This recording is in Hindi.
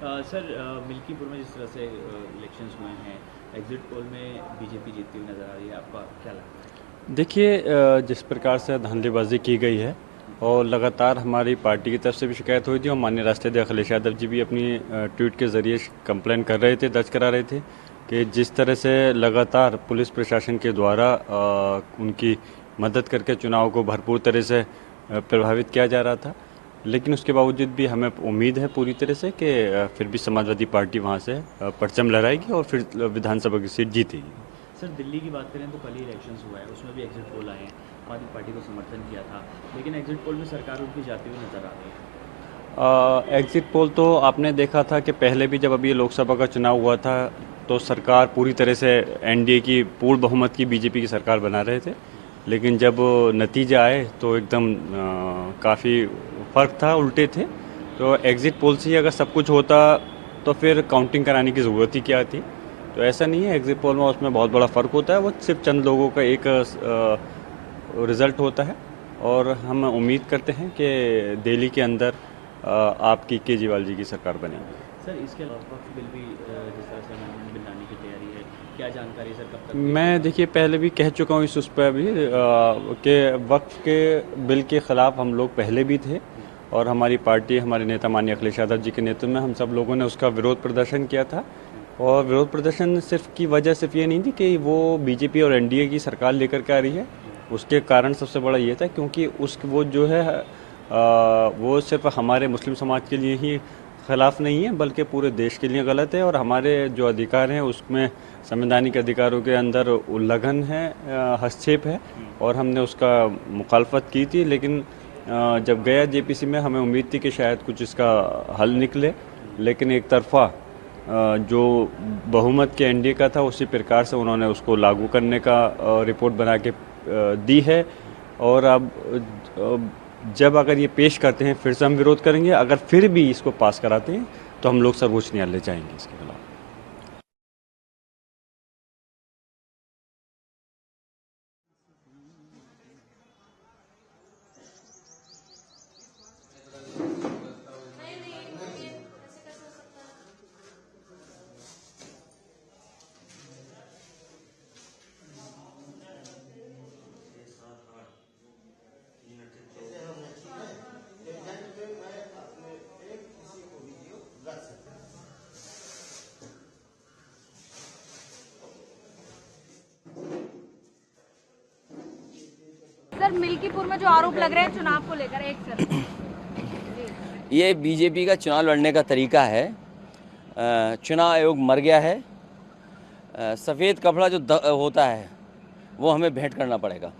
सर मिल्कीपुर में जिस तरह से इलेक्शंस हुए हैं, एग्जिट पोल में बीजेपी जीतती हुई नज़र आ रही है, आपका क्या लगता है? देखिए, जिस प्रकार से धांधलीबाजी की गई है और लगातार हमारी पार्टी की तरफ से भी शिकायत हुई थी और माननीय राष्ट्रीय अध्यक्ष अखिलेश यादव जी भी अपनी ट्वीट के जरिए कंप्लेन कर रहे थे, दर्ज करा रहे थे कि जिस तरह से लगातार पुलिस प्रशासन के द्वारा उनकी मदद करके चुनाव को भरपूर तरह से प्रभावित किया जा रहा था। लेकिन उसके बावजूद भी हमें उम्मीद है पूरी तरह से कि फिर भी समाजवादी पार्टी वहाँ से परचम लहराएगी और फिर विधानसभा की सीट जीतेगी। सर दिल्ली की बात करें तो कल ही इलेक्शंस हुआ है, उसमें भी एग्जिट पोल आए हैं, आम आदमी पार्टी को समर्थन किया था, लेकिन एग्जिट पोल में सरकार उनकी जाती हुई नज़र आ रही है। एग्जिट पोल तो आपने देखा था कि पहले भी जब अभी लोकसभा का चुनाव हुआ था तो सरकार पूरी तरह से एनडीए की पूर्ण बहुमत की बीजेपी की सरकार बना रहे थे, लेकिन जब नतीजे आए तो एकदम काफ़ी फ़र्क था, उल्टे थे। तो एग्जिट पोल से ही अगर सब कुछ होता तो फिर काउंटिंग कराने की ज़रूरत ही क्या थी। तो ऐसा नहीं है, एग्जिट पोल में उसमें बहुत बड़ा फ़र्क होता है, वो सिर्फ चंद लोगों का एक रिज़ल्ट होता है। और हम उम्मीद करते हैं कि दिल्ली के अंदर आपकी केजरीवाल जी की सरकार बनेगी। सर इसके अलावा वक्फ बिल भी जिस तरह से अमेंडमेंट बिल लाने की तैयारी है, क्या जानकारी सर, कब तक मैं देखिए पहले भी कह चुका हूँ इस उस पर भी कि वक्फ के बिल के ख़िलाफ़ हम लोग पहले भी थे और हमारी पार्टी, हमारे नेता माननीय अखिलेश यादव जी के नेतृत्व में हम सब लोगों ने उसका विरोध प्रदर्शन किया था। और विरोध प्रदर्शन सिर्फ ये नहीं थी कि वो बीजेपी और एनडीए की सरकार लेकर के आ रही है। उसके कारण सबसे बड़ा ये था क्योंकि वो जो है वो सिर्फ हमारे मुस्लिम समाज के लिए ही खिलाफ नहीं है बल्कि पूरे देश के लिए गलत है और हमारे जो अधिकार हैं उसमें संवैधानिक अधिकारों के अंदर उल्लंघन है, हस्तक्षेप है और हमने उसका मुखालफत की थी। लेकिन जब गया जेपीसी में हमें उम्मीद थी कि शायद कुछ इसका हल निकले, लेकिन एक तरफा जो बहुमत के एनडीए का था उसी प्रकार से उन्होंने उसको लागू करने का रिपोर्ट बना के दी है। और अब जब अगर ये पेश करते हैं फिर से हम विरोध करेंगे, अगर फिर भी इसको पास कराते हैं तो हम लोग सर्वोच्च न्यायालय जाएंगे इसके खिलाफ। सर मिल्कीपुर में जो आरोप लग रहे हैं चुनाव को लेकर, एक सर ये बीजेपी का चुनाव लड़ने का तरीका है। चुनाव आयोग मर गया है। सफ़ेद कपड़ा जो होता है वो हमें भेंट करना पड़ेगा।